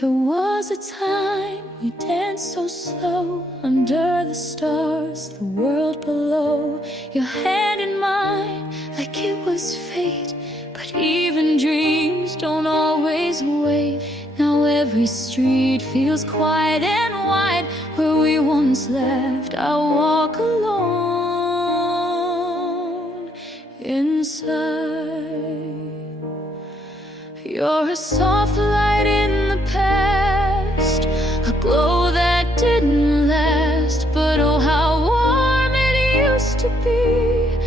There was a time we danced so slow under the stars, the world below, your hand in mine like it was fate. But even dreams don't always wait. Now every street feels quiet and wide. Where we once left, I walk alone inside. You're a soft light in the past, a glow that didn't last. But oh, how warm it used to be,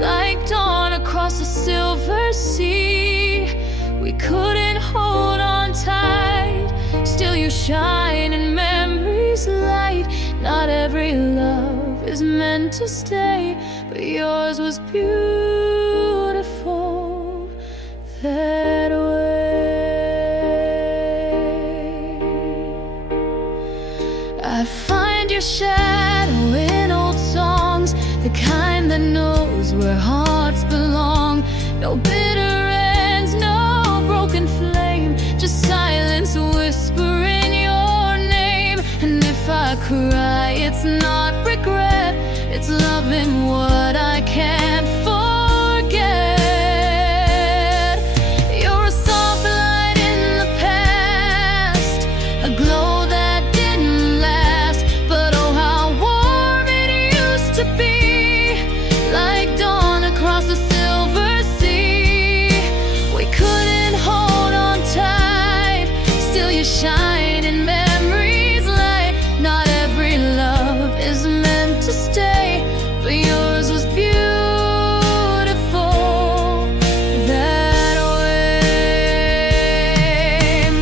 like dawn across a silver sea. We couldn't hold on tight, still you shine in memory's light. Not every love is meant to stay, but yours was beautiful that way. I find your shadow in old songs, the kind that knows where hearts belong. No bitter ends, no broken flame, just silence whispering your name. And if I cry, it's not regret, it's loving what I can't forget. You're a soft light in the past, a glow that didn't last. But oh, how warm it used to be, like dawn across a silver sea. We couldn't hold on tight, still you shine in memory's light. Not every love is meant to stay, but yours was beautiful that way.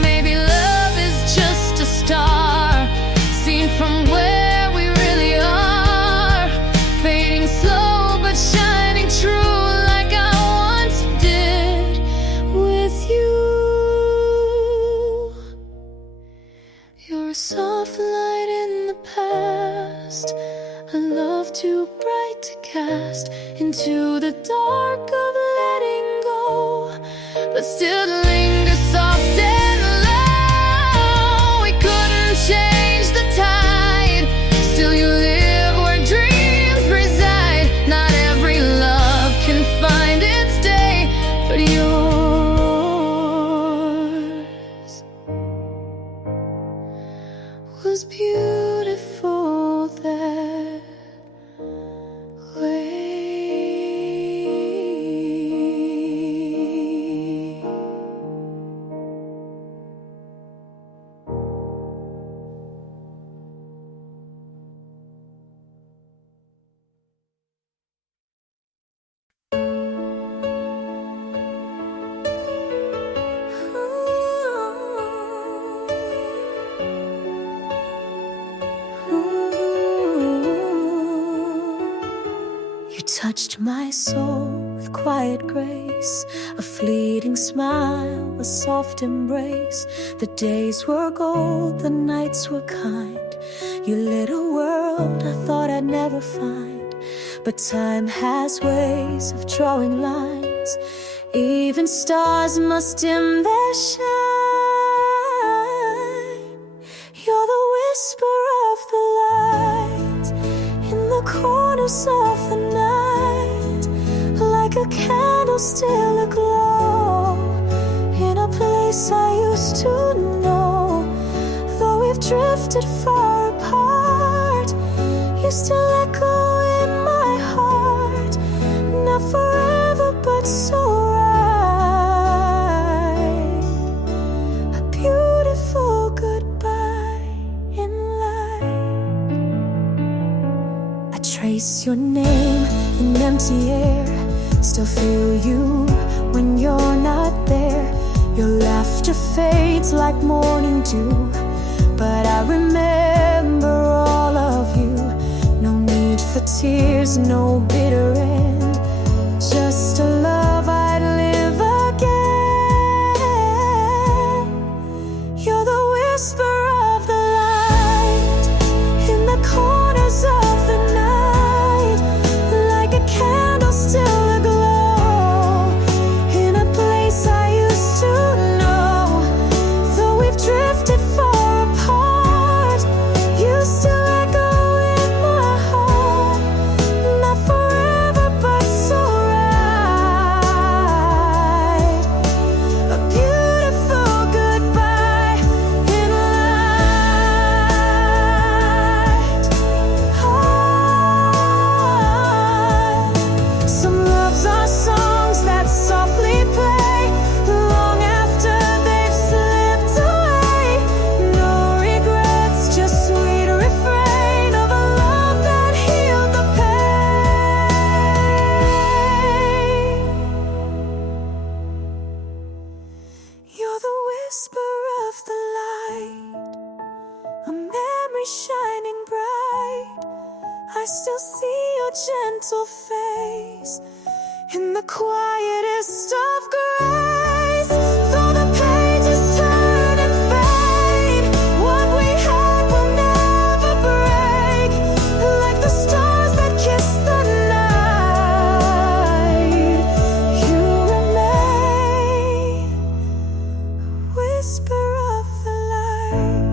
Maybe love is just a star, seen from where we really are, fading slow but shining true like I once did with you. You're a soft light in the past, a love too bright to cast into the dark of letting go, but still linger soft and low. We couldn't change the tide, still you live where dreams reside. Not every love can find its day, but yours was beautiful that way. You touched my soul with quiet grace, a fleeting smile, a soft embrace. The days were gold, the nights were kind. You lit a world I thought I'd never find. But time has ways of drawing lines. Even stars must dim their shine. You're the whisper of the light in the corners of the night, like a candle still aglow in a place I used to know. Though we've drifted far apart, you still echo in my heart. Not forever, but so right. A beautiful goodbye in light. I trace your name in empty air, still feel you when you're not there. Your laughter fades like morning dew, but I remember all of you. No need for tears, no bitter end, just a love I'd live again. You're the whisper of the light in the corners of the night, like a candle still aglow in a place I still see your gentle face in the quietest of grace. Though the pages turn and fade, what we had will never break. Like the stars that kiss the night, you remain a whisper of the light.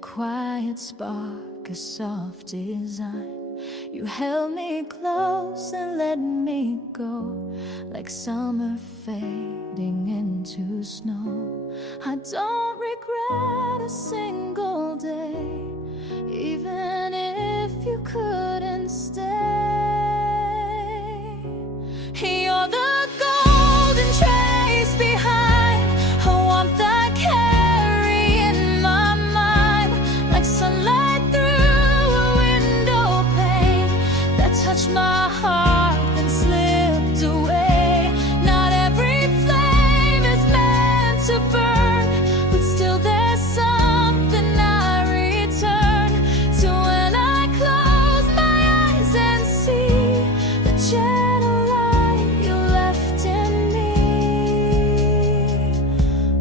Quiet spark, a soft design. You held me close and let me go, like summer fading into snow. I don't regret a single day, even if you couldn't stay. You're the golden trace behind a warmth I carry in my mind, like sunlight through a window pane that touched my heart then slipped away. Not every flame is meant to burn, but still there's something I return to when I close my eyes and see the gentle light you left in me.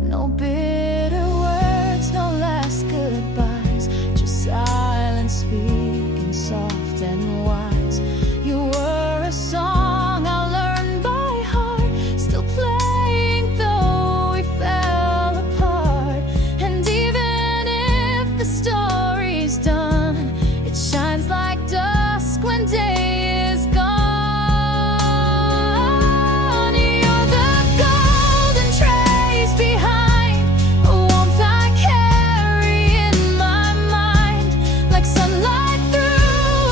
No bitter words, no last goodbyes, just silence speaking soft and wise. You were a song I learned by heart, still playing though we fell apart. And even if the story's done, it shines like dusk when day is gone. You're the golden trace behind a warmth I carry in my mind, like sunlight through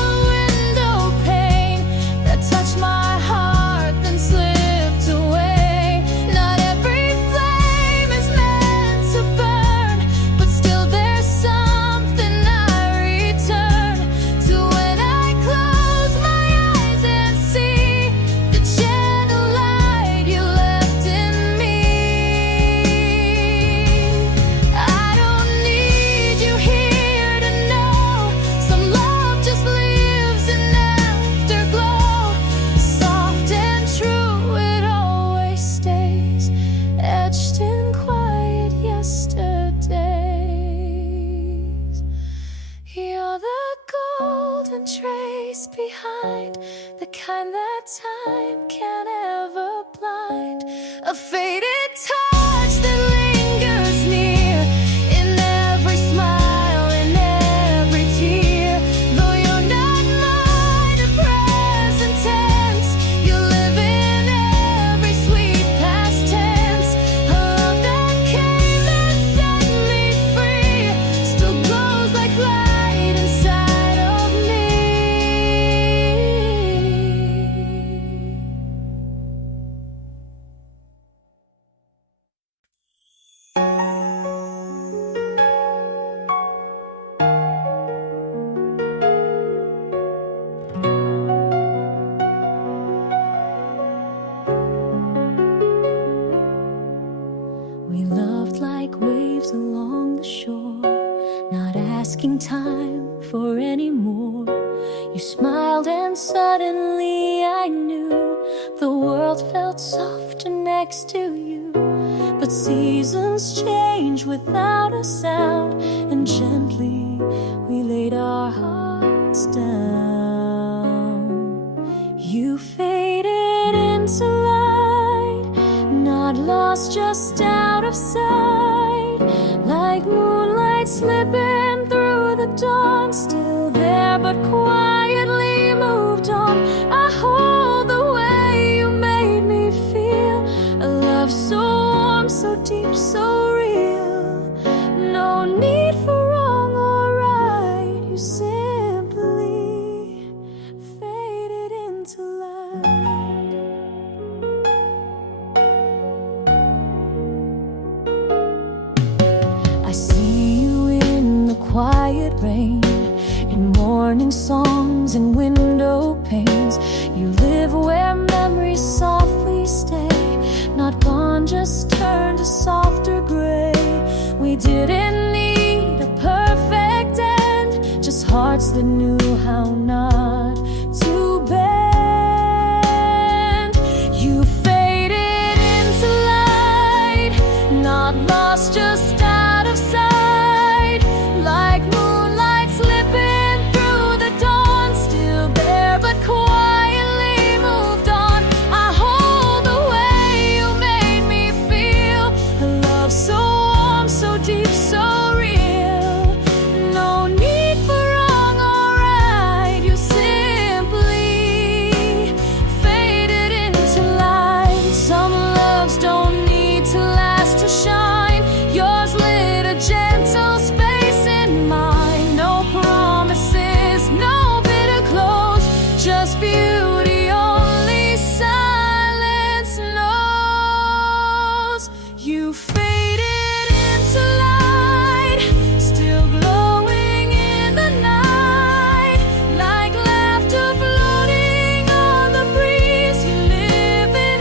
a window pane that touched my heart then slipped away. Not every flame is meant to burn, but still there's something I return to when I close my eyes and see the gentle light you left in me. I don't need you here to know some love just lives in afterglow. Soft and true, it always stays, etched in quiet yesterdays. You're the golden trace behind, the kind that time can't ever blind. A faded touch that lingers near in every smile, in every tear. Though you're not mine in present tense, you live in every sweet past tense. A love that came and set me free still glows like light inside of me. We loved like waves along the shore, not asking time for any more. You smiled and suddenly I knew the world felt softer next to you. But seasons change without a sound, and gently we laid our hearts down. You faded into light, not lost, just out of sight, like moonlight slipping through the dawn. Still there but quietly moved on. I hold the way you made me feel, a love so warm, so deep, so real. No see you in the quiet rain, in morning songs and window panes. You live where memories softly stay, not gone, just turned a softer gray. We didn't need a perfect end, just hearts that knew how not to bend. You faded into light, not lost, just out of sight, like moonlight slipping through the dawn, still there but quietly moved on. I hold the way you made me feel, a love so warm, so deep, so real. No need for wrong or right, you simply faded into light. Some loves don't need to last to shine, yours lit a gentle space in mine. No promises, no bitter close, just beauty only silence knows. You faded into light, still glowing in the night, like laughter floating on the breeze. You live in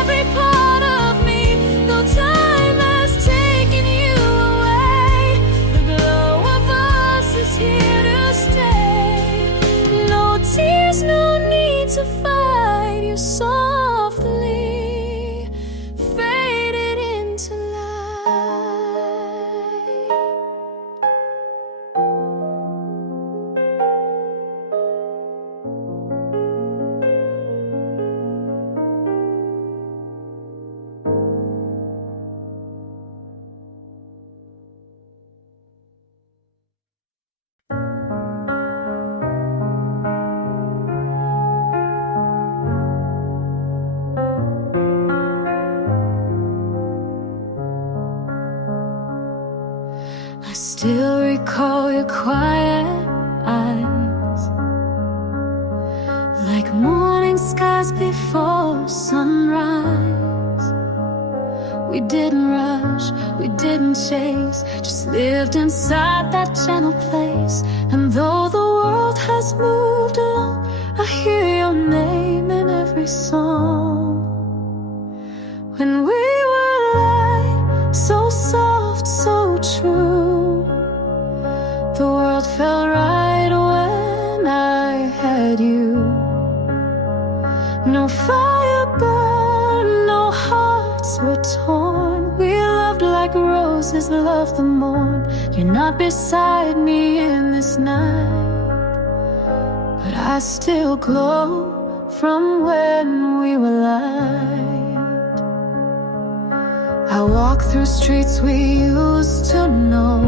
every part of me, though time has taken you away. The glow of us is here to stay. No tears, no need to fight. You softly faded into light. I still recall your quiet eyes, like morning skies before sunrise. We didn't rush, we didn't chase, just lived inside that gentle place. And though the world has moved along, I hear your name in every song. When we were light, so soft, so true, the world felt right when I had you. No fire burned, no hearts were torn. We loved like roses love the morn. You're not beside me in this night, but I still glow from when we were light. I walk through streets we used to know.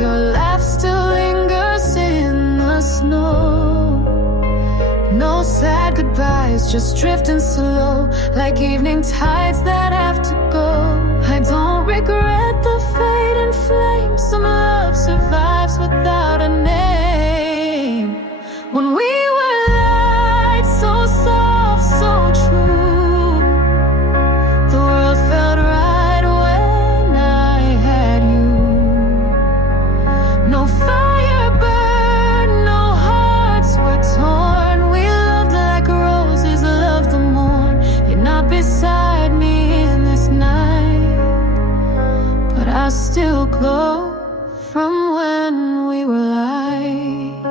Your laugh still lingers in the snow. No sad goodbyes, just drifting slow, like evening tides that have to go. I don't regret the fading flame. Some love survives without a name. When we were light, so soft, so true, the world felt right when I had you. No fire burned, no hearts were torn. We loved like roses love the morn. You're not beside me in this night, but I still glow from when we were light.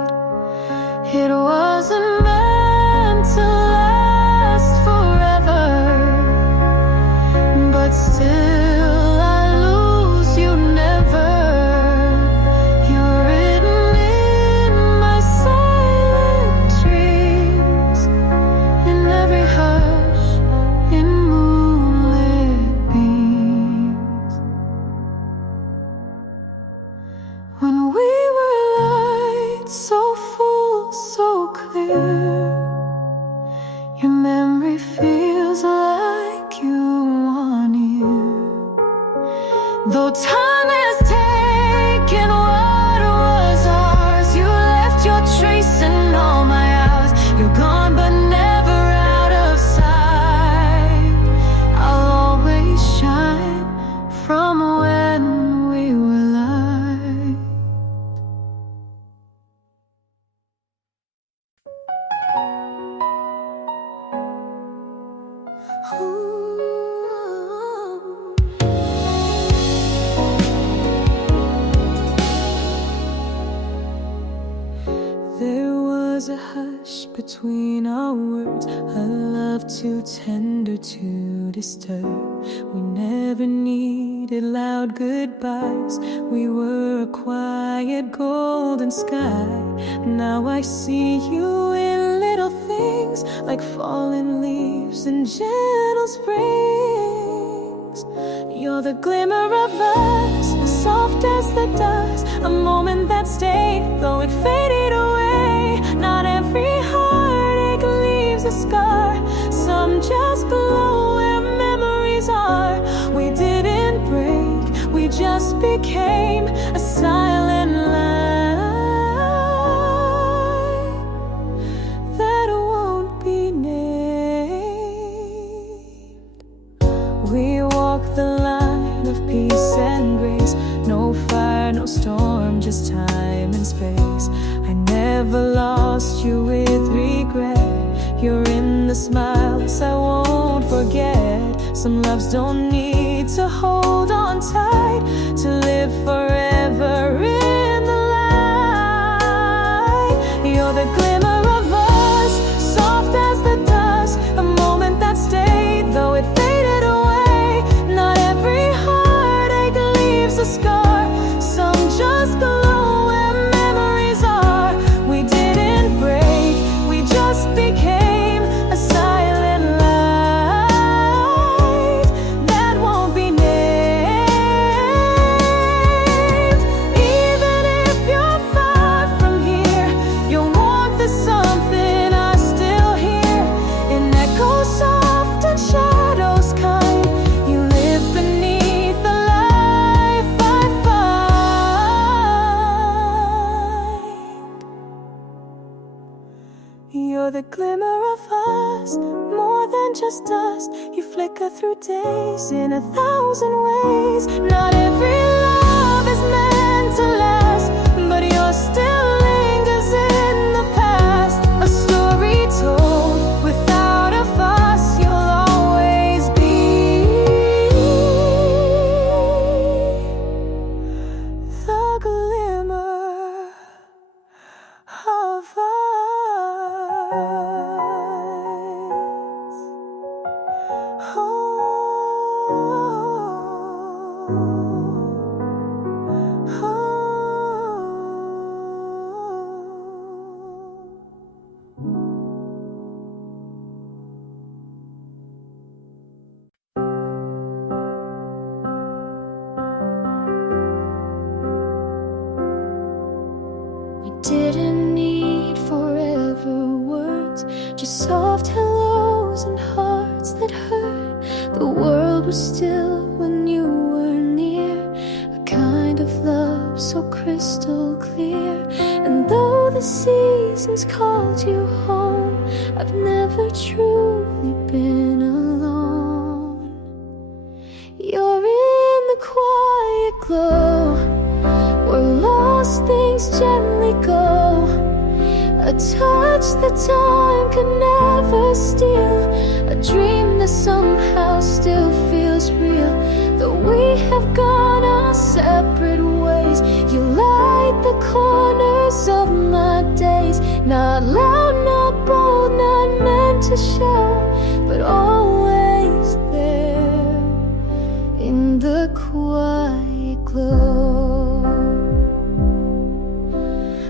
It wasn't meant to last forever, but still I lose you never. You're written in my silent dreams, in every hush, in moonlit beams. When we were light, so full, so clear, your memory feels like you are near. Though time has taken what was ours, you left your trace in all my hours. You're gone but never out of sight. I'll always shine from between our words, a love too tender to disturb. We never needed loud goodbyes. We were a quiet golden sky. Now I see you in little things, like fallen leaves and gentle springs. You're the glimmer of us, soft as the dust, a moment that stayed, though it faded away. Not every heartache leaves a scar. Some just glow where memories are. We didn't break, we just became a silent line that won't be named. We walk the line of peace and grace. No fire, no storm, just time and space. I never lost you with regret. You're in the smiles I won't forget. Some loves don't need to hold on tight to live forever in the light. You're the glimmer of us, soft as the dust, a moment that stayed, though it faded away. Not every heartache leaves a scar. Some just glow where memories are. We didn't break, we just became a silent light that won't be named. Even if you're far from here, your warmth is something I still hear. In echoes soft and shadows kind, you live beneath the life I find. You're the glimmer of us, more than just dust. You flicker through days in 1,000 ways. Not every love is meant to last, but yours still lingers in the past. A story told without a fuss. You'll always be the glimmer of us. We didn't need forever words, just soft hellos and hearts that hurt. The world was still when you were near, a kind of love so crystal clear. And though the seasons called you home, I've never truly been alone. You're in the quiet glow, where lost things gently go. A touch that time could never steal, a dream that somehow still feels real. Though we have gone our separate ways, you light the corners of my days. Not loud, not bold, not meant to show, but always there in the quiet glow.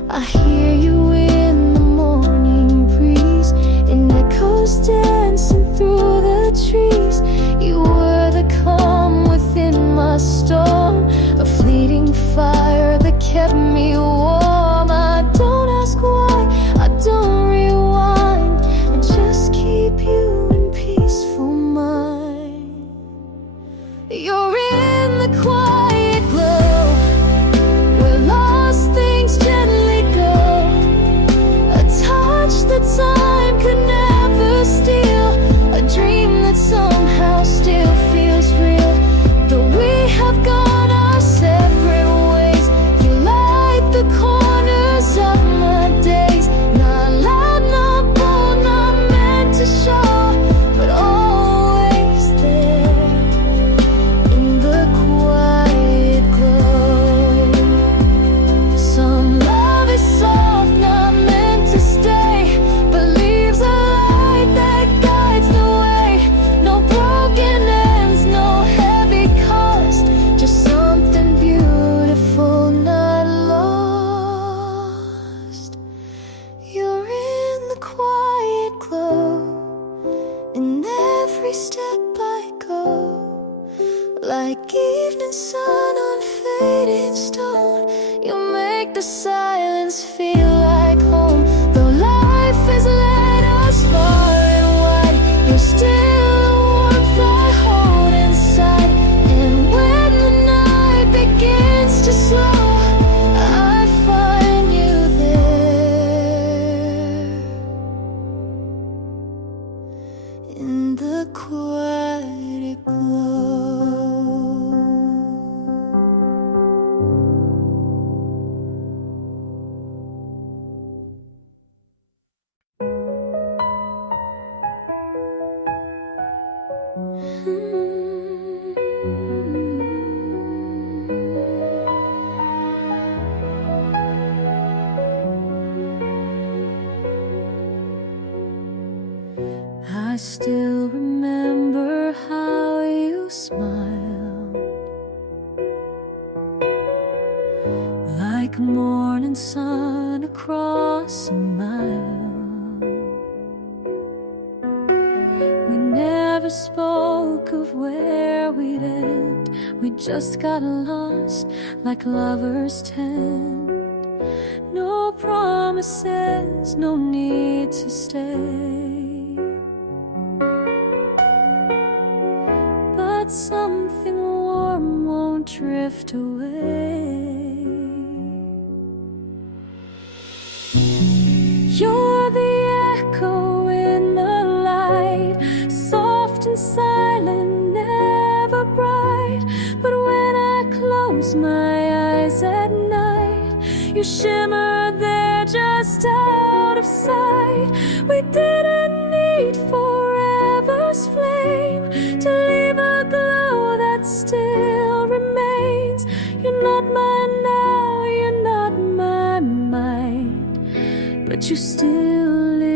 I hear you in the morning breeze, in echoes dancing through the trees. You were the calm within my storm, a fleeting fire that kept me warm. I don't ask why, I don't rewind, I just keep you in peaceful mind. You're in the quiet glow, where lost things gently go. A touch that time could never steal, a dream that somehow still feels real. Though we have gone our separate ways, you light the sun on fading stone. You make the silence feel like home. Though life has led us far and wide, you're still the warmth I hold inside. And when the night begins to slow, I find you there in the quiet glow. I still remember how you smiled, like a morning sun across a mile. We never spoke of where we'd end. We just got lost like lovers tend. No promises, no need to stay. But something warm won't drift away. You're the echo in the light, soft and silent, never bright. But when I close my eyes at night, you shimmer there just out of sight. We didn't need forever's flame to leave a glow that still remains. You're not mine now, you're not my mind, but you still live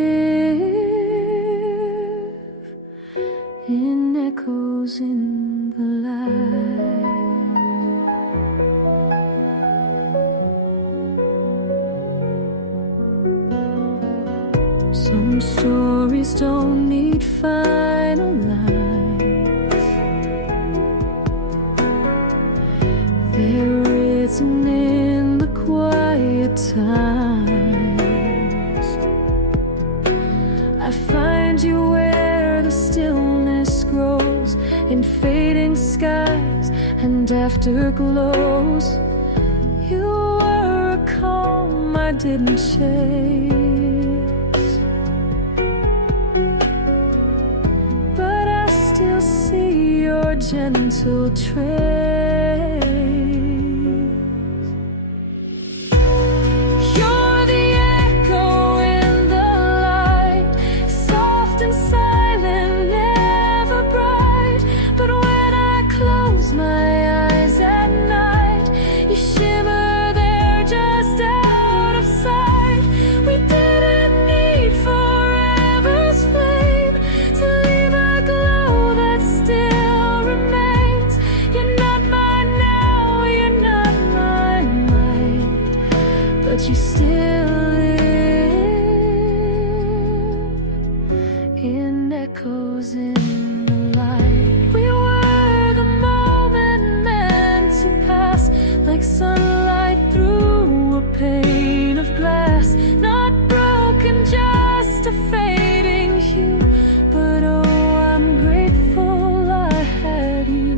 in echoes in the light. Some stories don't need final lines. They're written in the quiet times. I find you where the stillness grows, in fading skies and afterglows. You were a calm I didn't chase, still see your gentle trace. You're the echo in the light, soft and silent, never bright. But when I close my eyes at night, you shimmer there just out of sight. We didn't need forever's flame to leave a glow that still remains. You're not mine now, you're not my mind, but you still live in echoes in the light. We were the moment meant to pass, like sunlight through a pane of glass. Not broken, just a fading hue, but oh, I'm grateful I had you.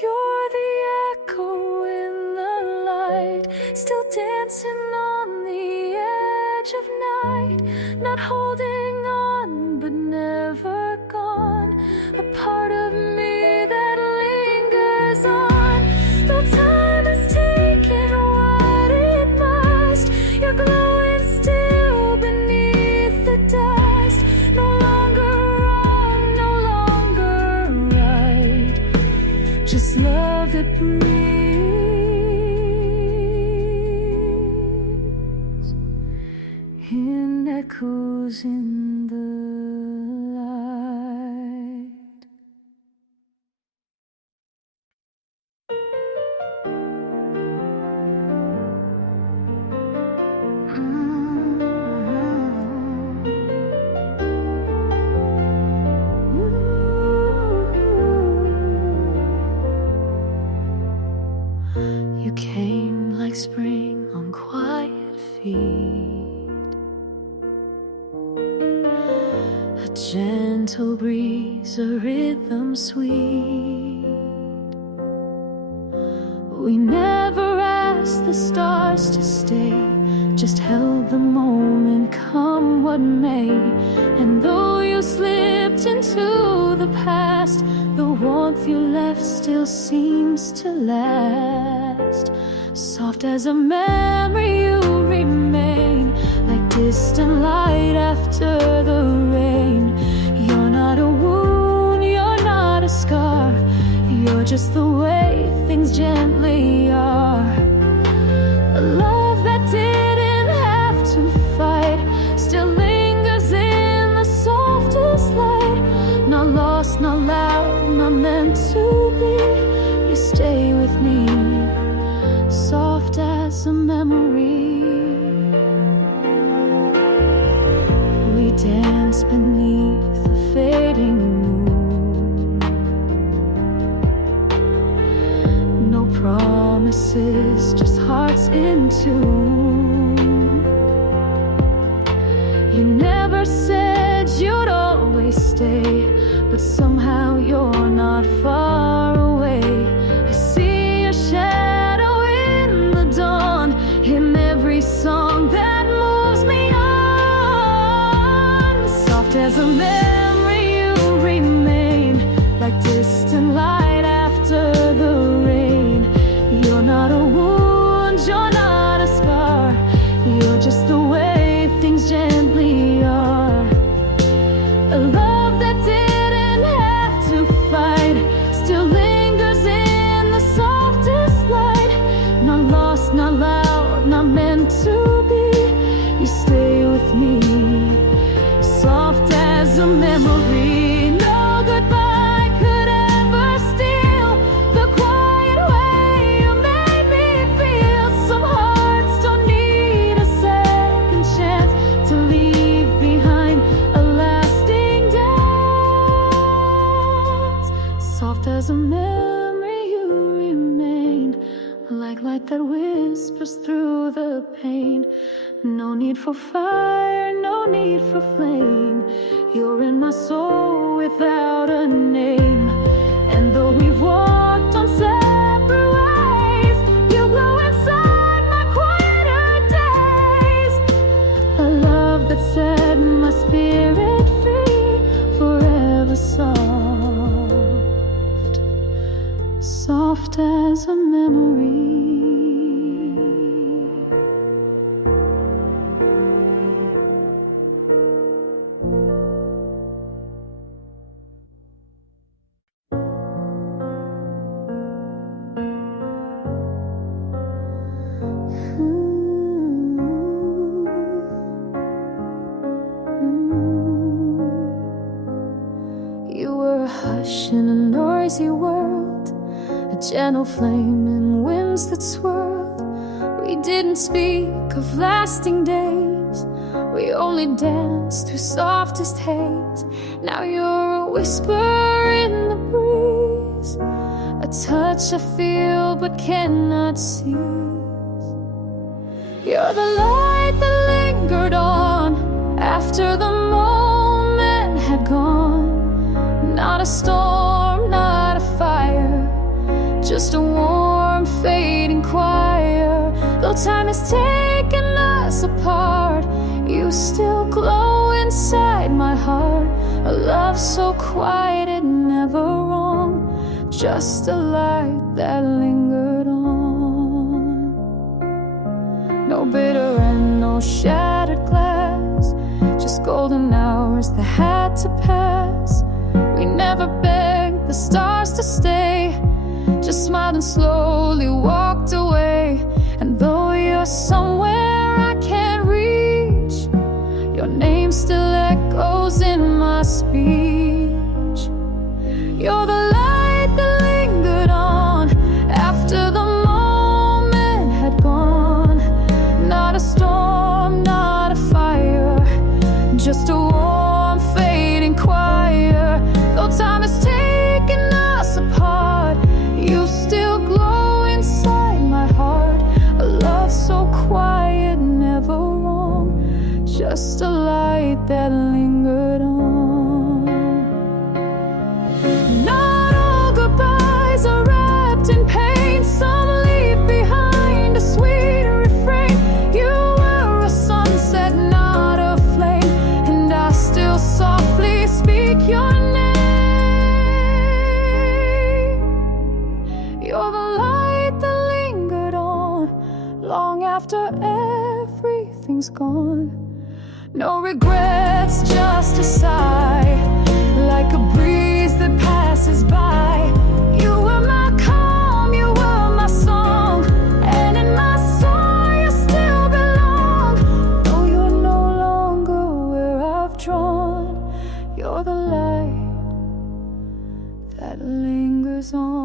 You're the echo in the light, still dancing on the edge of night. Not holding on, but never gone. A part of me that lingers on. Though time has taken what it must, you're glowing still beneath the dust. No longer wrong, no longer right, just love that breathes in echoes in the light. You came like spring on quiet feet, a gentle breeze, a rhythm sweet. We never asked the stars to stay, just held the moment come what may. And though you slipped into the past, the warmth you left still seems to last. Soft as a memory you remain, like distant light after the rain. You're not a wound, you're not a scar, you're just the way things gently are. A love that didn't have to fight still lingers in the softest light. Not lost, not loud, not meant to be. You stay with me, soft as a memory. We dance beneath the fading moon. No promises, just hearts in tune. You never said you'd always stay, but somehow you're not far away. I see your shadow in the dawn, in every song that moves me on. Soft as a memory you remain, like distant light after the rain. You're not a wound, you're not a scar, you're just the way things gently are. A love that didn't have to fight still lingers in the softest light. Not lost, not loud, not meant to be. You stay with me, soft as a memory. No goodbye could ever steal the quiet way you made me feel. Some hearts don't need a second chance to leave behind a lasting dance. Soft as a memory you remain, like light that whispers through the pain. No need for fire, no need for flame. You're in my soul without a name. And though we've walked on separate ways, you glow inside my quieter days. A love that set my spirit free, forever soft, soft as a memory. You were a hush in a noisy world, a gentle flame in winds that swirled. We didn't speak of lasting days, we only danced through softest haze. Now you're a whisper in the breeze, a touch I feel but cannot seize. You're the light that lingered on after the moment had gone. Not a storm, not a fire, just a warm fading choir. Though time has taken us apart, you still glow inside my heart. A love so quiet it never wrong, just a light that lingered on. No bitter end, no shattered glass, just golden hours that had to pass. We never begged the stars to stay, just smiled and slowly walked away. And though you're somewhere I can't reach, your name still echoes in my speech. You're the light that lingered on after the moment had gone. Not a storm, not a fire, just a warm fading choir. Though time has taken us apart, you still glow inside my heart. after everything's gone. No regrets, just a sigh, like a breeze that passes by. You were my calm, you were my song, and in my soul you still belong. Though you're no longer where I've drawn, you're the light that lingers on.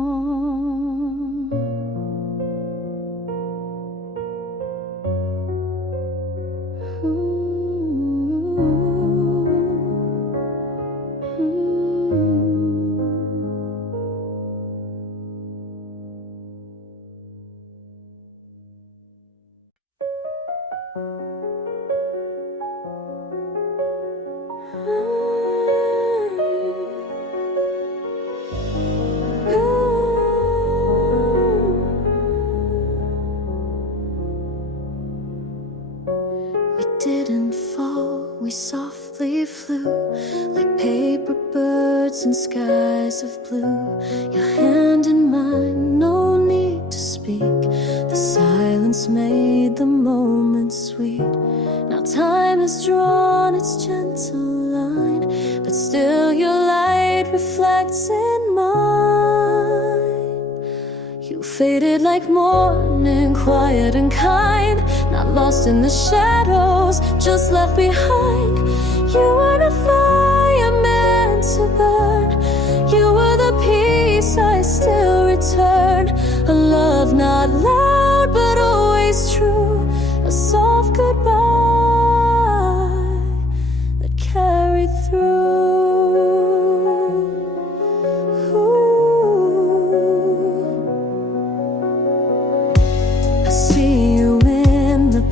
Didn't fall, we softly flew like paper birds in skies of blue. Your hand in mine, no need to speak. The silence made the moment sweet. Now time has drawn its gentle line, but still your light reflects in mine. You faded like morning, quiet and kind, not lost in the shadows, just left behind. You were the fire meant to burn. You were the peace I still return. A love not loud but always true. A soft goodbye that carried through.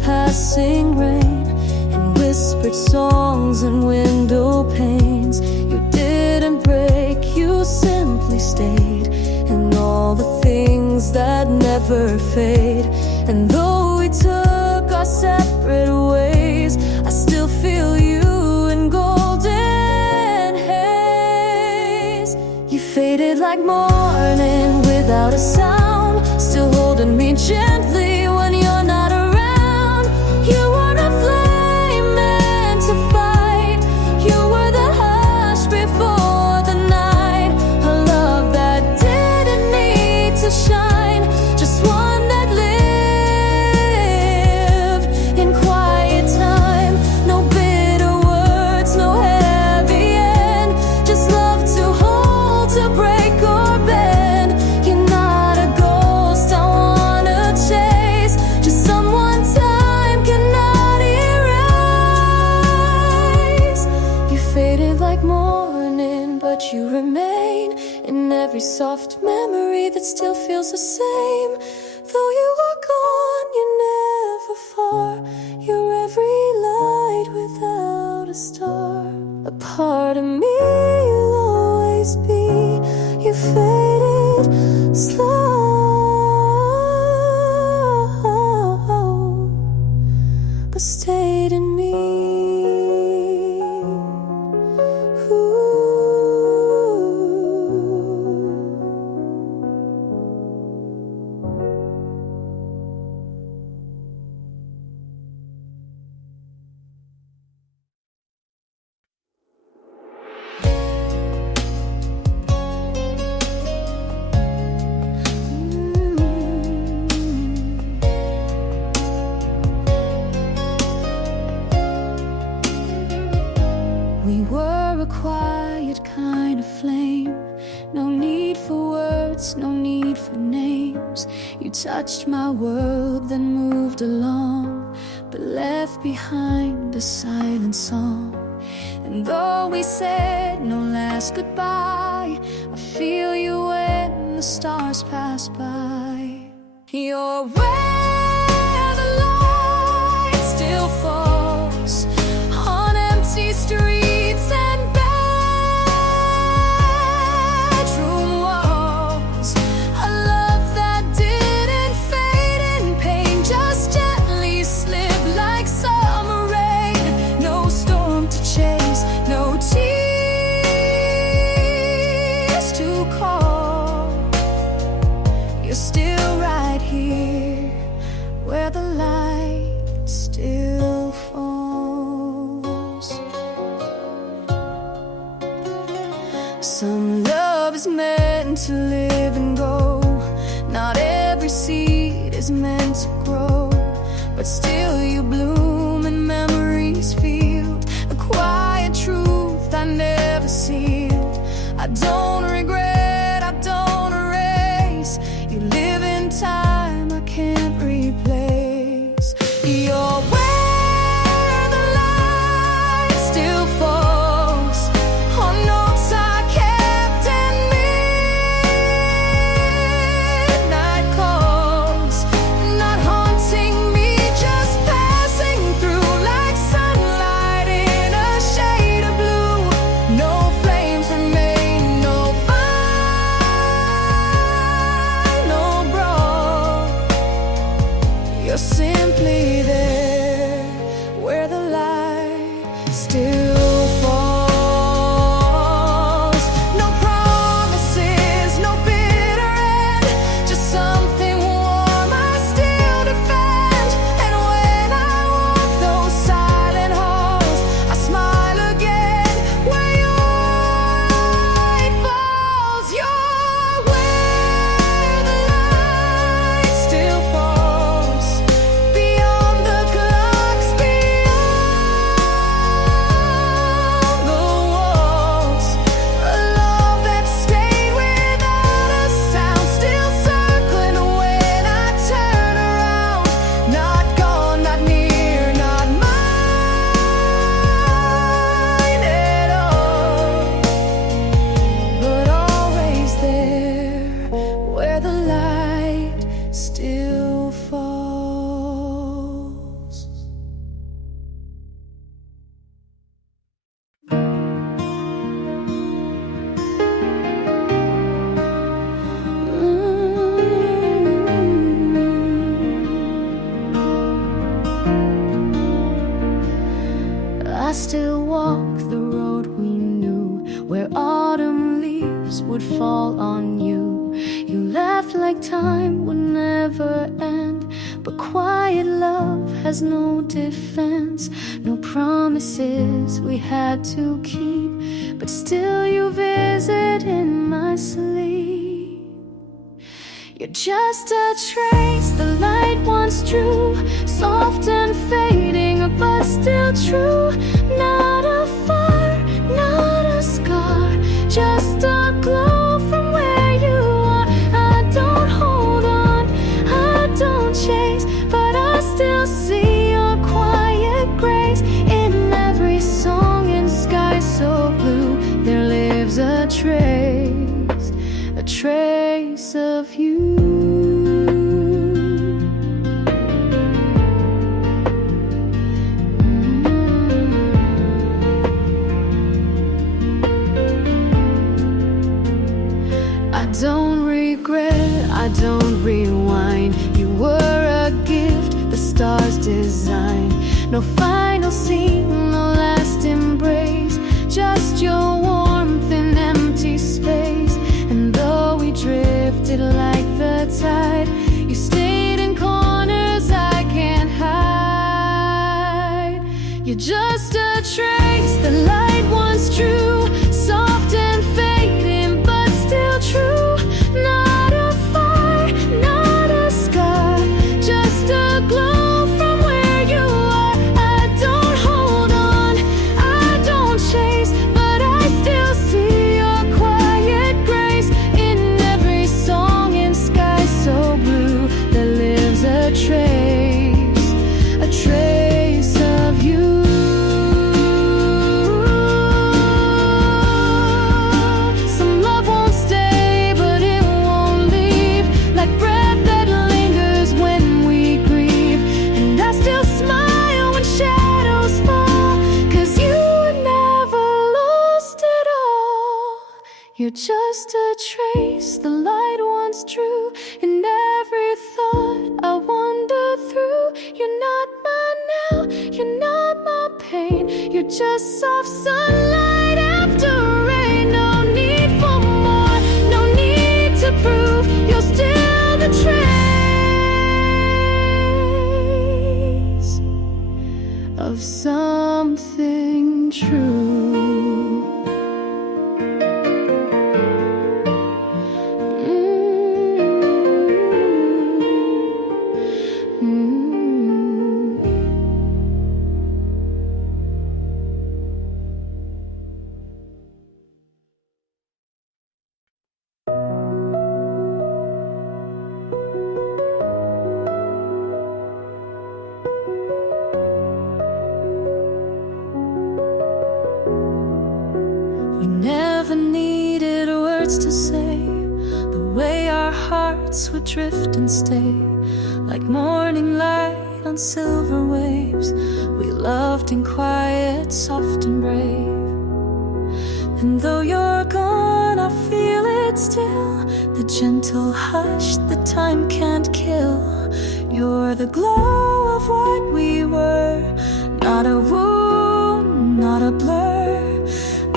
Passing rain and whispered songs and window panes. You didn't break, you simply stayed. And all the things that never fade. And though we took our separate ways, I still feel you in golden haze. You faded like morning without a sound, still holding me gently when you're not around. You were the flame meant to fight. You were the hush before the night. A love that didn't need to shine, just one that lived in quiet time. No bitter words, no heavy end, just love to hold, to break or bend. You're not a ghost I wanna chase, just someone time cannot erase. You faded like morning, but you remain in every soft memory that still feels the same. Though you are gone, you're never far. You're every light without a star. A part of me you'll always be. You faded slow, but stayed in me. We were a quiet kind of flame. No need for words, no need for names. You touched my world, then moved along, but left behind a silent song. And though we said no last goodbye, I feel you when the stars pass by. You're where the light still falls on empty streets and bedroom walls. A love that didn't fade in pain, just gently slipped like summer rain. No storm to chase, no tears to call. You're still right here where the light is meant to grow, but still you bloom in memories filled. A quiet truth I never sealed. I don't regret, I don't erase. You live in time I can't replace. You're where the light still falls on notes I kept in midnight calls. Not haunting me, just passing through like sunlight in a shade of blue. No flames remain, no final brawl. You're simply there where the light still falls. No promises, no bitter end, just something warm I still defend. And when I walk those silent halls, I smile again where your light falls. You're where the light still falls, beyond the clocks, beyond the walls. A love that stayed without a sound, still circling when I turn around. Not gone, not near, not mine at all, but always there where the light still falls. I still walk the road we knew, where autumn leaves would fall on you. You laughed like time would never end, but quiet love has no defense. No promises we had to keep, but still you visit in my sleep. You're just a trace the light once drew, soft and fading, but still true. Not a fire, not a scar, just a glow from where you are. I don't hold on, I don't chase, but I still see your quiet grace. In every song and sky so blue, there lives a trace of you. I don't regret, I don't rewind. You were a gift the stars designed. No final scene, no last embrace, just your warmth in empty space. And though we drifted like the tide, you stayed in corners I can't hide. You're just a trace the light once drew, soft and fading, but still true. Not a fire, not a scar, just a glow from where you are. I don't hold on, I don't chase, but I still see your quiet grace. In every song and sky so blue, there lives a trace of you. Some love won't stay, but it won't leave, like breath that lingers when we grieve. And I still smile when shadows fall, 'cause you never lost it all. You're just a trace the light once drew. In every thought I wander through, you're not mine now, you're not my pain. You're just soft sunlight after rain. No need for more, no need to prove you're still the trace of something true. to say, the way our hearts would drift and stay, like morning light on silver waves. We loved in quiet, soft and brave. And though you're gone, I feel it still, the gentle hush that time can't kill. You're the glow of what we were, not a wound, not a blur,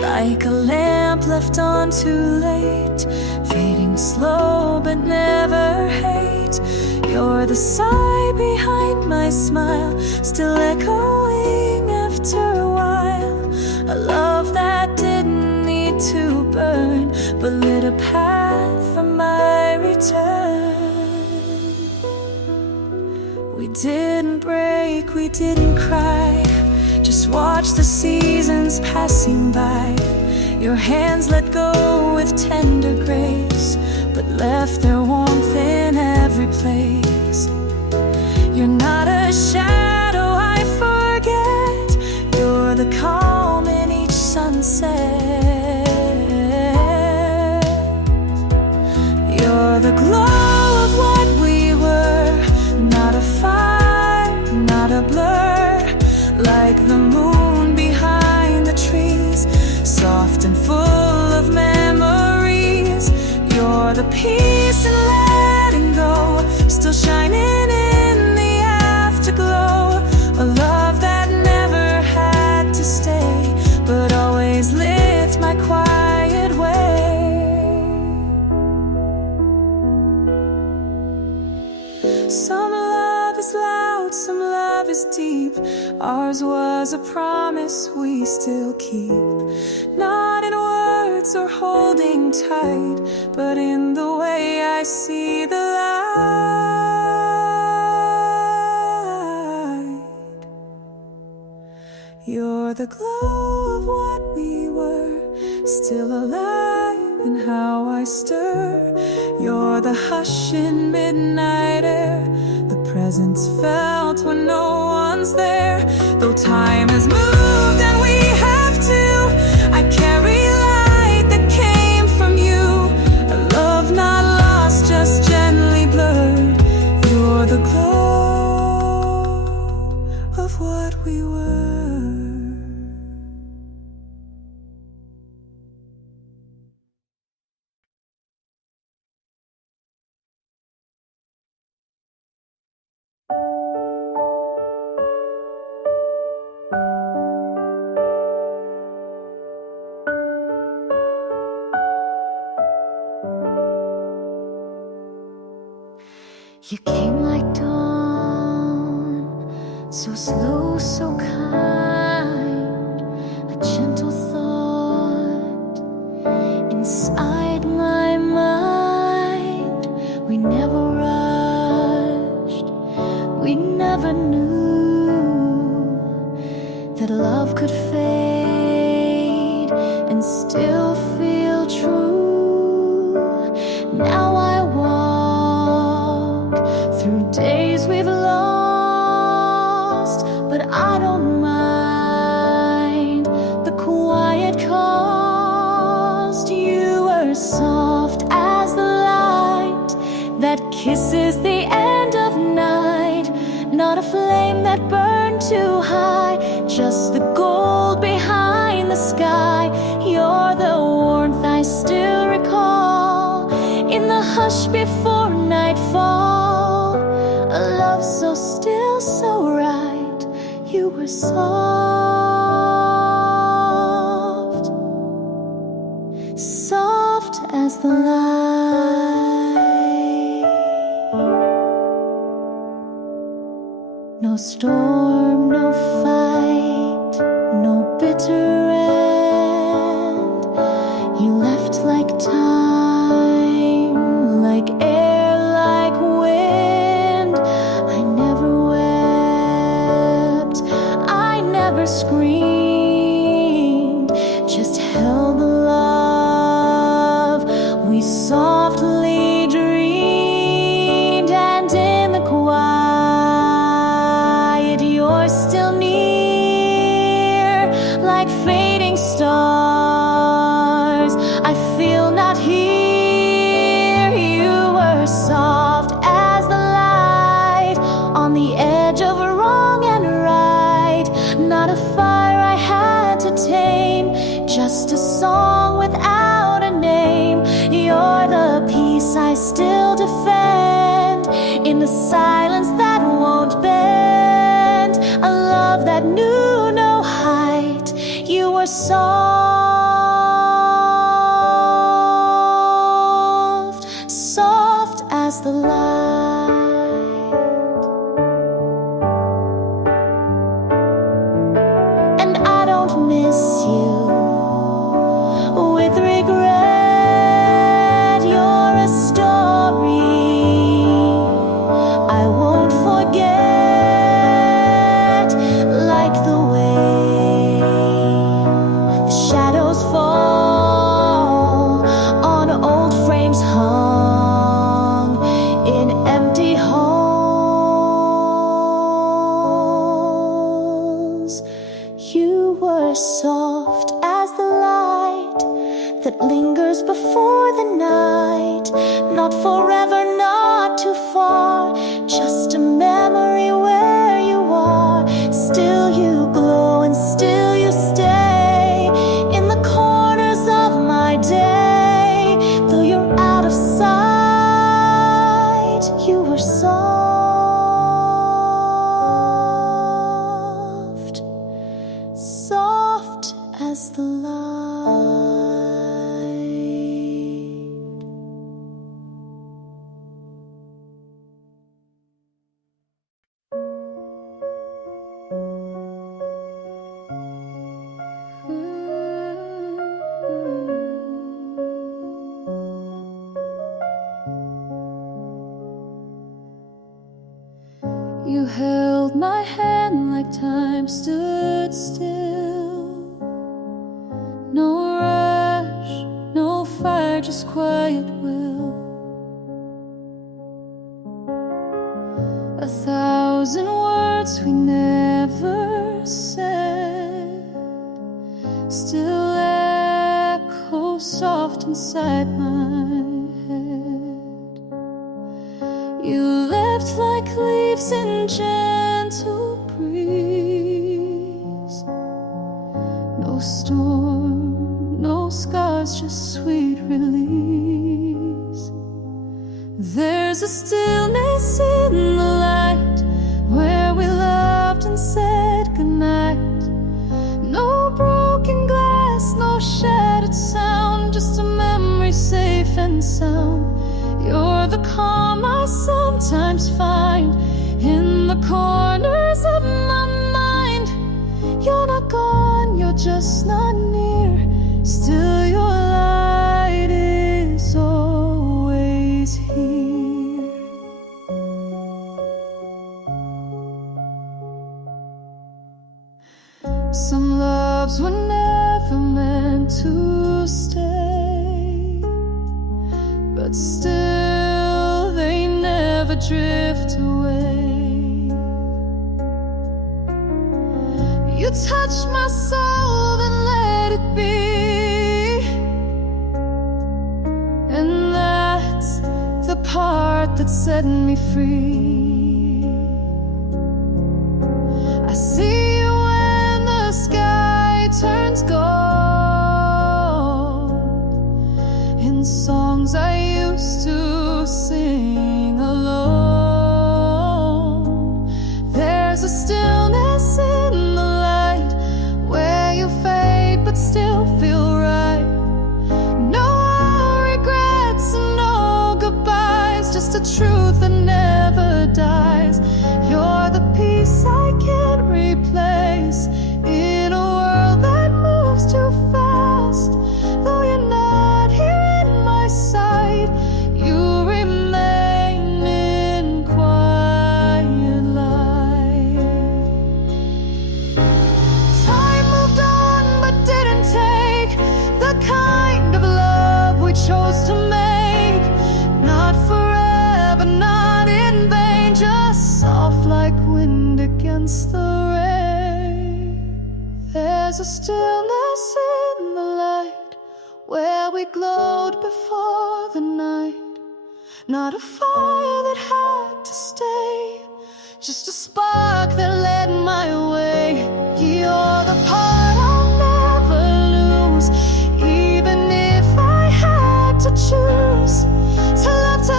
like a lamp left on too late, fading slow but never hate. You're the sigh behind my smile, still echoing after a while. A love that didn't need to burn, but lit a path for my return. We didn't break, we didn't cry, just watch the seasons passing by. Your hands let go with tender grace, but left their warmth in every place. You're not a shadow I forget, you're the calm in each sunset. You're the glow of what we were, not a fire, not a blur, like the moon behind the trees, soft and full of memories. You're the peace in letting go, still shining in the afterglow. A love that never had to stay, but always lit my quiet way. Some love is loud, some love is deep. Ours was a promise we still keep, not in words or holding tight, but in the way I see the light. You're the glow of what we were, still alive in how I stir. You're the hush in midnight air, the presence felt when no one's there. Though time has moved and we have to, I carry light that came from you, a love not lost, just gently blurred. You're the glow of what we were. You came like dawn, so slow, so kind, a gentle thought inside my mind. We never rushed, we never knew that love could fade and still feel true. Now I walk through days we've lost, but I don't mind the quiet cost. You were soft as the light that kisses the end of night, not a flame that burned too high, just the gold behind the sky. You're the warmth I still recall in the hush before nightfall. A love so still, so right. You were soft, soft as the light. No storm, no fight, no bitter end. You left like time, like air, like wind. I never wept, I never screamed, just held the love we softly dreamed. And in the quiet, you're still near. still defend in the silence that won't bend. A love that knew no height. You were soft, soft as the light. And I don't miss you with regret. You're a story I won't forget. Like the way the shadows fall on old frames hung in empty halls. You were soft as the light that lingers before the night. Not forever, not too far, just a memory where you are. Still you glow and still you stay in the corners of my day. Though you're out of sight, you were soft, soft as the light. You held my hand like time stood still. No rush, no fire, just quiet will. 1,000 words we never said still echo soft inside my head. You left like leaves in gentle breeze. No storm, no scars, just sweet release. There's a stillness in the light where we loved and said goodnight. No broken glass, no shattered sound, just a memory safe and sound. You're the calm I sometimes find in the corners of my mind. You're not gone, you're just not near. Still your light is always here. Some loves were never meant to stay, but still they never drift away. You touched my soul, then let it be. And that's the part that set me free. I see you when the sky turns gold, in songs I used to sing alone. There's a stillness in the light where you fade but still feel right. No regrets and no goodbyes, just a truth that never dies. You're the peace I can't replace in a world that moves too fast. Though you're not here in my sight, you remain in quiet light. Time moved on but didn't take the kind of love we chose to make. Not forever, not in vain, just soft like wind against the rain. There's a stillness in the light where we glowed before the night. Not a fire that had to stay, just a spark that led my way. You're the part I'll never lose, even if I had to choose to love, to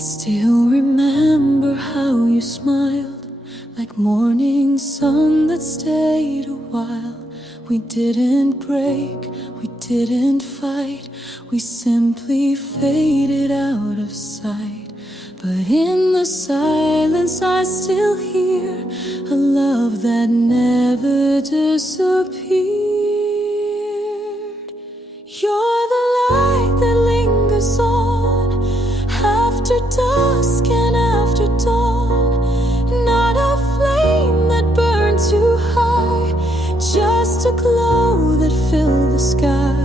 Still remember how you smiled, like morning sun that stayed a while. We didn't break, we didn't fight, we simply faded out of sight. But in the silence I still hear a love that never disappeared. You're the light that lingers on after dusk and after dawn. Not a flame that burned too high, just a glow that filled the sky.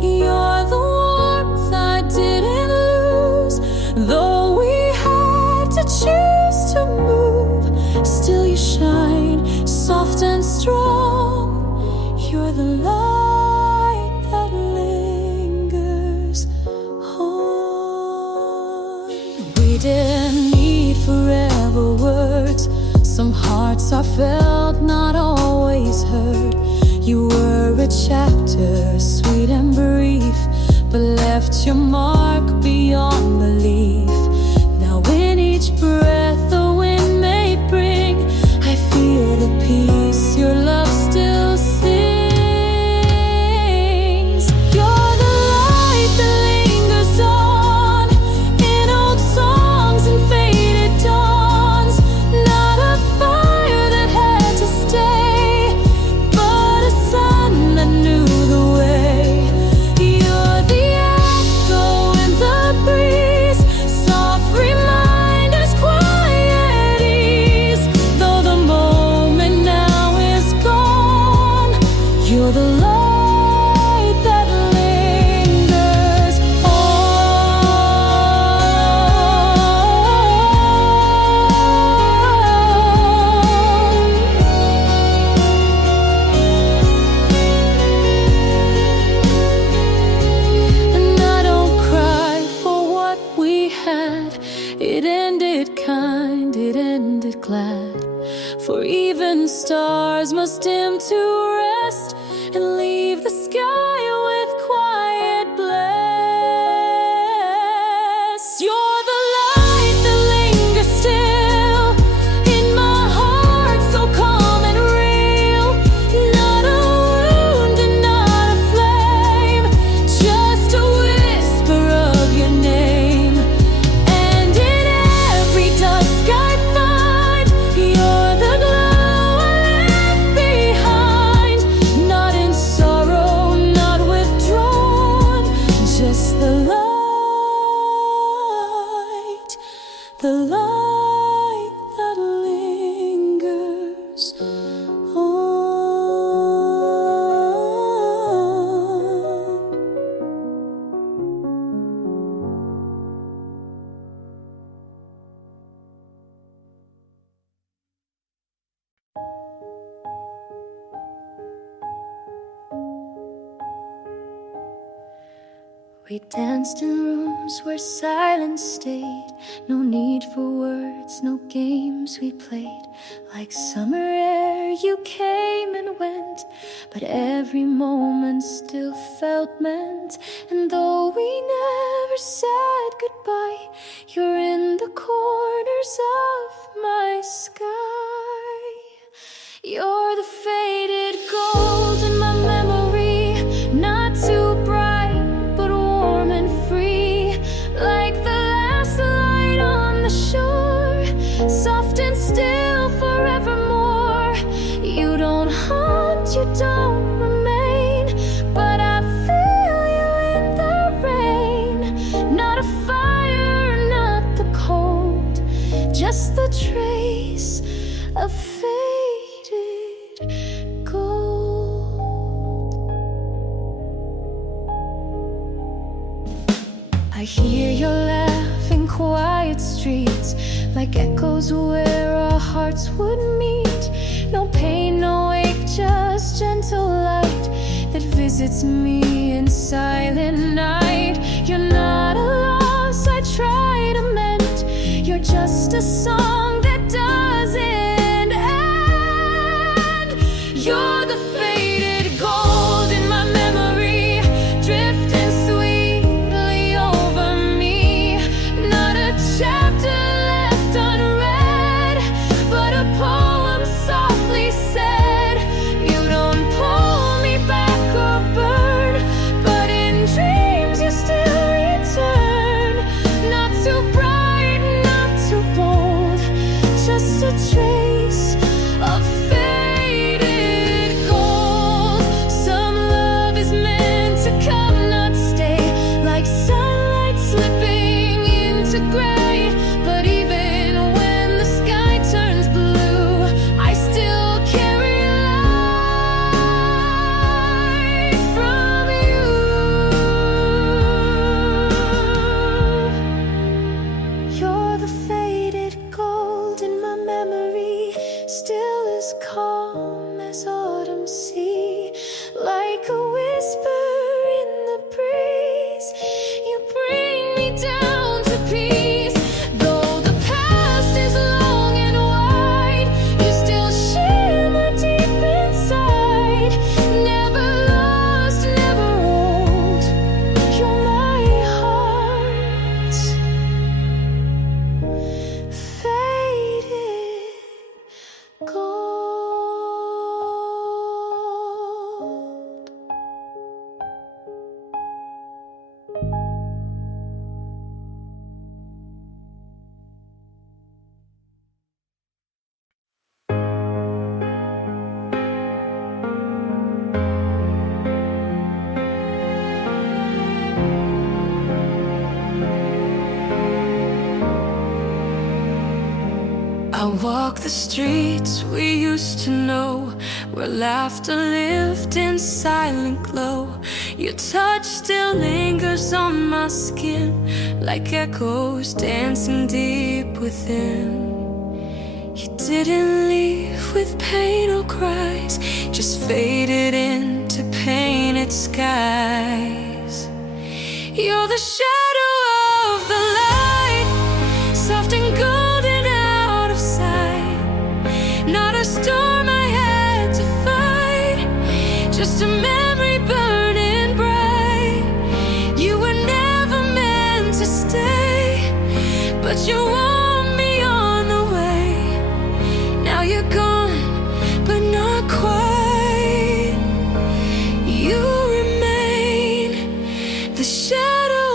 You're the warmth I didn't lose, though we had to choose to move. Still you shine, soft and strong. You're the light that lingers on. We didn't need forever words. Some hearts are felt, not always heard. You were a chapter, sweet and brief, but left your mark beyond belief. Now in each breath the wind may bring, I feel the peace your love still sings. You're the light that lingers on in old songs and faded dawns. Not a fire that had to stay, but a sun that knew the way. You're the echo in the breeze, soft reminders, quiet ease. Though the moment now is gone, you're the light that lingers on. And I don't cry for what we had. It ended kind, it ended glad. For even stars must dim to rest and leave the sky with quiet bless. You're the light that lingers still in my heart, so calm and real. Not a wound and not a flame, just a whisper of your name. And in every dusk I find you're the glow I left behind. Not in sorrow, not withdrawn, just the light that lingers on. We danced in rooms where silence stayed. No need for words, no games we played. Like summer air, you came and went, but every moment still felt meant. And though we never said goodbye, you're in the corners of my sky. You're the faded gold in my memory, not too bright, but warm and free. Like the last light on the shore, soft and still forevermore. You don't haunt, you don't remain, but I feel you in the rain. Not a fire, not the cold, just the trace of faded gold. I hear your laugh in quiet streets, like echoes where our hearts would meet. No pain, no ache, just gentle light that visits me in silent night. You're not a loss I try to mend, you're just a song that doesn't end. You're the faded gold in my memory, drifting sweetly over me. Not a walk the streets we used to know, where laughter lived in silent glow. Your touch still lingers on my skin, like echoes dancing deep within. You didn't leave with pain or cries, just faded into painted skies. You're the shadow of the light, soft and golden out of sight. Not a storm I had to fight, just a memory burning bright. You were never meant to stay, but you want me on the way. Now you're gone, but not quite. You remain the shadow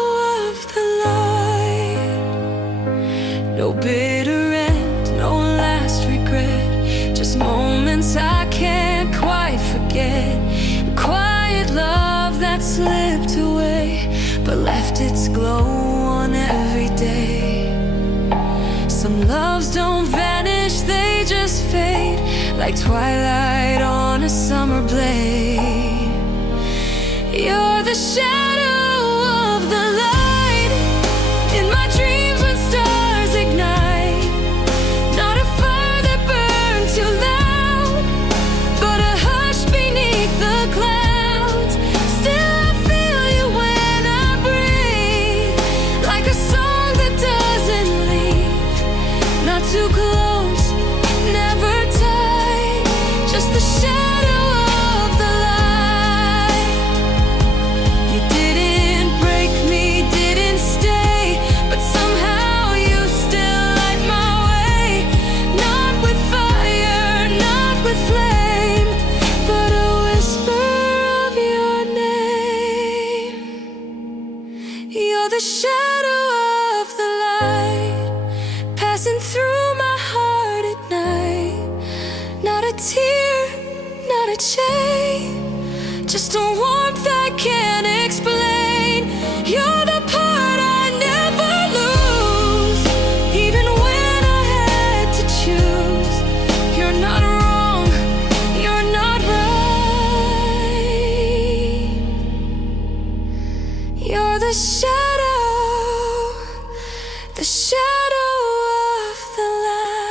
of the light. No bitter end, no last regret, just moments I can't quite forget. Quiet love that slipped away, but left its glow on every day. Some loves don't vanish, they just fade, like twilight on a summer blade. You're the shadow of the light in my dreams when stars ignite. Not a fire that burned too loud, but a hush beneath the clouds. Still I feel you when I breathe, like a song that doesn't leave. Not too close, never tight, just the shadow of the light. You didn't break me, didn't stay, but somehow you still light my way. Not with fire, not with flame, but a whisper of your name. You're the shadow of the light, passing through my heart at night. Not a tear, not a chain, just a warmth I can't explain. You're the part I never lose, even when I had to choose. You're not wrong, you're not right. You're the shadow of the light.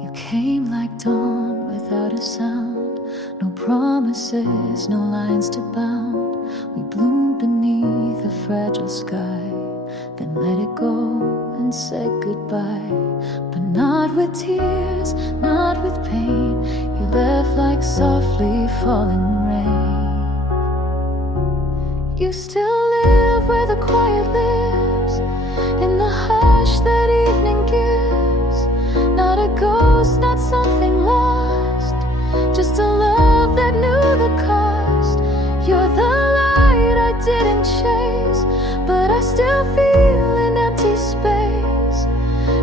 You came like dawn without a sound, no promises, no lines to bound. We bloomed beneath a fragile sky, then let it go and said goodbye. But not with tears, not with pain, you left like softly falling rain. You still live where the quiet lives, in the hush that evening gives. Not a ghost, not something lost, just a love that knew the cost. You're the light I didn't chase, but I still feel an empty space.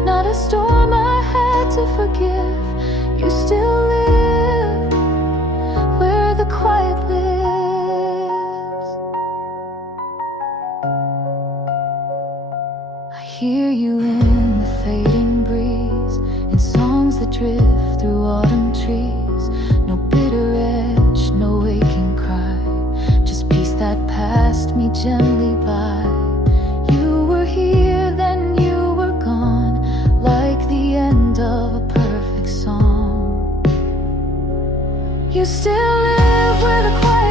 Not a storm I had to forgive, you still live where the quiet lives. I hear you in the fading breeze, in songs that drift through autumn trees. No bitter edge, no aching cry, just peace that passed me gently by. You were here, then you were gone, like the end of a perfect song. You still live where the quiet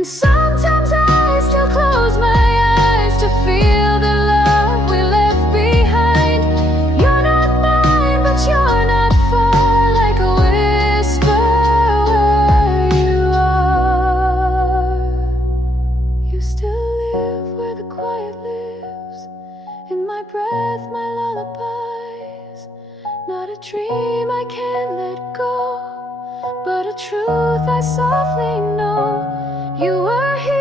And sometimes I still close my eyes to feel the love we left behind. You're not mine, but you're not far, like a whisper where you are. You still live where the quiet lives, in my breath, my lullabies. Not a dream I can't let go, but a truth I softly know. You were here